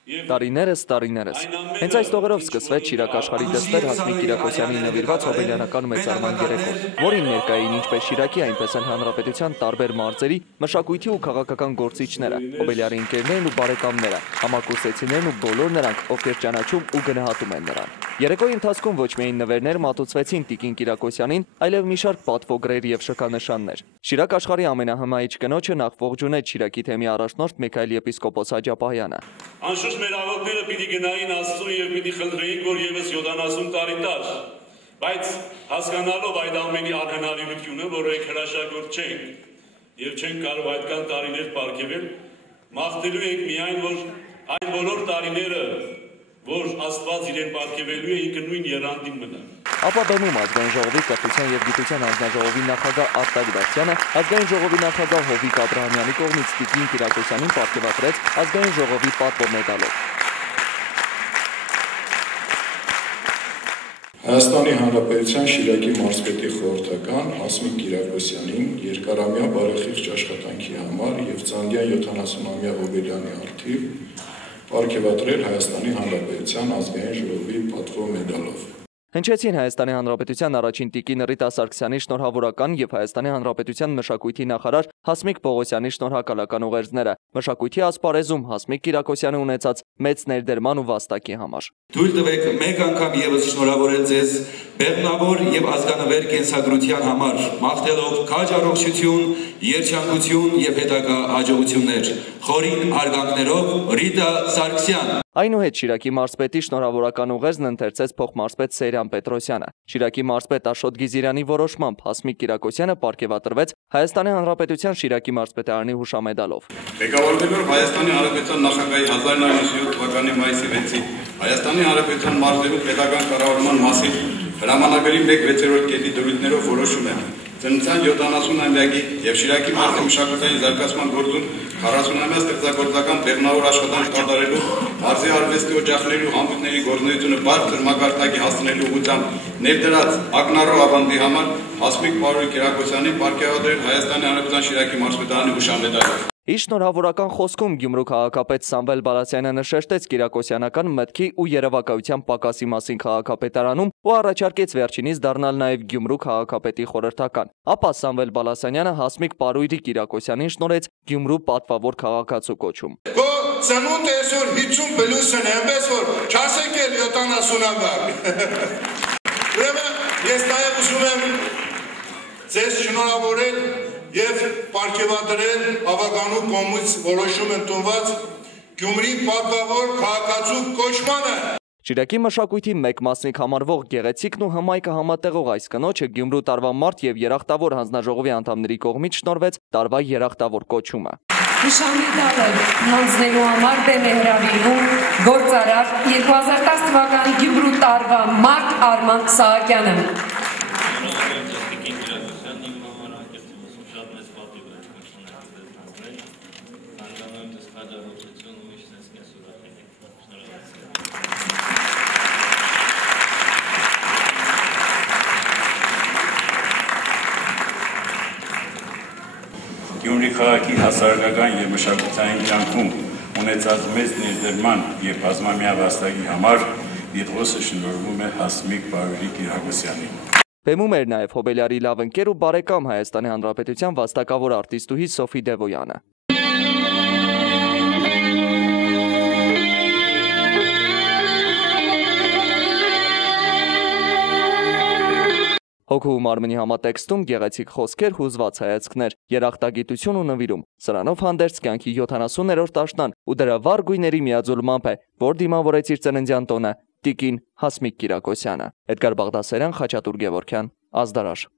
Տարիներս, հենց այս տողերով սկսվեց Շիրակ աշխարհի դստեր Հասմիկ Կիրակոսյանին նվիրված հոբելյանական մեծարման երեկոն, որին ներկայ էին ինչպես Շիրակի, այնպես էլ հանրապետության տարբեր մարզերի մշակույթի ու քաղաքական գործիչները, հոբելյարի ընկերներն ու բարեկամները, համակուրսեցիներն ու բոլոր նրանք, ովքեր ճանաչում ու գնահատում են նրան։ Երեկոյի ընթացքում ոչ միայն նվերներ մատուցվեցին Տիկին Կիրակոսյանին, այլև մի շարք պատվոգրեր եւ շքանշաններ։ Շիրակ աշխարհի ամենահմայիչ կնոջը նախ ողջունեց Շիրակի թեմի առաջնորդ Միքայել եպիսկոպոս Աջապահյանը։ Անշուշտ մեր աղոթները պիտի գնային Աստծուն եւ պիտի խնդրեին, որ եւս 70 տարի տար, բայց հասկանալով այդ ամենի անհնարինությունը, որ եք հրաշագործ չենք եւ չենք կարող այդքան տարիներ պարգևել, մաղթելու ենք միայն, որ այն բոլոր տարիները, որ Աստված իրեն պարգևելու է, ինքը նույն եռանդին մնա։ Ապա բեմում Ազգային ժողովի կրթության եւ գիտության հանձնաժողովի նախագահ Արտակ Դավթյանը Ազգային ժողովի նախագահ Հովիկ Աբրահամյանի կողմից Տիկին Կիրակոսյանին պարգևատրեց Ազգային ժողովի պատվո մեդալով։ Հայաստանի Հանրապետության Շիրակի մարզպետի խորհրդական Հասմիկ Կիրակոսյանին երկարամյա բարեխիղճ աշխատանքի համար եւ ծննդյան 70-ամյա հոբելյանի առթիվ պարգևատրել Հայաստանի Հանրապետության Ազգային ժողովի պատվո մեդալով։ Հնչեցին Հայաստանի Հանրապետության առաջին տիկին Ռիտա Սարգսյանի շնորհավորական եւ Հայաստանի Հանրապետության մշակույթի նախարար Հասմիկ Պողոսյանի շնորհակալական ուղերձները մշակույթի ասպարեզում Հասմիկ Կիրակոսյանը ունեցած մեծ ներդերման ու վաստակի համար։ Թույլ տվեք մեկ անգամ եւս շնորհավորել ձեզ բեղմնավոր եւ ազգանվեր կենսագրության համար, մաղթելով քաջ առողջություն, երջանկություն եւ հետագա հաջողություններ։ Խորին արգանքներով Ռիտա Սարգսյան։ Այնուհետ Շիրակի մարզպետի շնորհավորական ուղերձն ընթերցեց փոխմարզպետ Սեյրան Պետրոսյանը։ Շիրակի մարզպետ Աշոտ Գիզիրյանի որոշմամբ Հասմիկ Կիրակոսյանը պարգևատրվեց Հայաստանի Հանրապետության Շիրակի մարզպետարանի հուշամեդալով։ Ղեկավարվելով Հայաստանի Հանրապետության նախագահի 1997 թվականի մայիսի 6-ի Հայաստանի Հանրապետության մարզերու պետական կառավարման մասին հրամանագրի 1/6 կետի դրույթներով որոշում է ծննդյան 70-ամյակի եւ Շիրակի մարզի մշակութային զարգացման գործում 40-ամյա ստեղծագործական բեղմնավոր աշխատանք կատարելու մարզի արվեստի օջախների ու համույթների գործունեությունը բարձր մակարդակի հասցնելու ուղղությամբ ներդրած ակնառու ավանդի համար Հասմիկ Կիրակոսյանին պարգևատրել Հայաստանի Հանրապետության Շիրակի մարզպետարանի հուշամեդալով։ Իր շնորհավորական խոսքում Գյումրու քաղաքապետ Սամվել Բալասյանը նշեցրեց կիրակոսյանական մտքի ու երևակայության պակասի մասին քաղաքապետարանում ու առաջարկեց վերջինիս դառնալ նաև Գյումրու քաղաքապետի խորհրդական։ Ապա Սամվել Բալասյանյանը Հասմիկ Պարույրի Կիրակոսյանին շնորհեց Գյումրու պատվավոր քաղաքացու կոչում։ Ծնունդ այսօր 50 պլյուսն է, այնպես որ չասեք էլ 70-ամյակ։ Ուրեմն ես նաև ուզում եմ ձեզ շնորհավորել եւ պարգևատրել ավականու կողմից որոշում ընդունված Գյումրի պատվավոր քաղաքացու կոչմանը։ Շիրակի մշակույթի մեկ մասնիկ համարվող գեղեցիկն ու հմայքը համատեղող այս կնոջը Գյումրու տարվա մարտ եւ երախտավոր հանձնաժողովի անդամների կողմից շնորհվեց տարվա երախտավոր կոչումը։ Հուշամեդալը հանձնելու համար բեմ է հրավիրում գործարար 2010 թվականի Գյումրու տարվա մարտ Արման Սահակյանը։ Գյումրի քաղաքի հասարակական եւ մշակութային կյանքում ունեցած մեծ ներդրման եւ բազմամյա վաստակի համար դիտոսը շնորհվում է Հասմիկ Կիրակոսյանին։ Բեմում էր նաև հոբելյարի լավ ընկեր ու բարեկամ Հայաստանի Հանրապետության վաստակավոր արտիստուհի Սոֆի Դևոյանը։ Հոգու ու մարմնի համատեքստում գեղեցիկ խոսքեր, հուզված հայացքներ, երախտագիտություն ու նվիրում։ Սրանով հանդերձ կյանքի 70-րդ աշնան ու դրա վառ գույների միաձուլմամբ է, որ դիմավորեց իր ծննդյան տոնը տիկին Հասմիկ Կիրակոսյանը։ Էդգար Բաղդասարյան, Խաչատուր Գևորգյան, Ազդարար։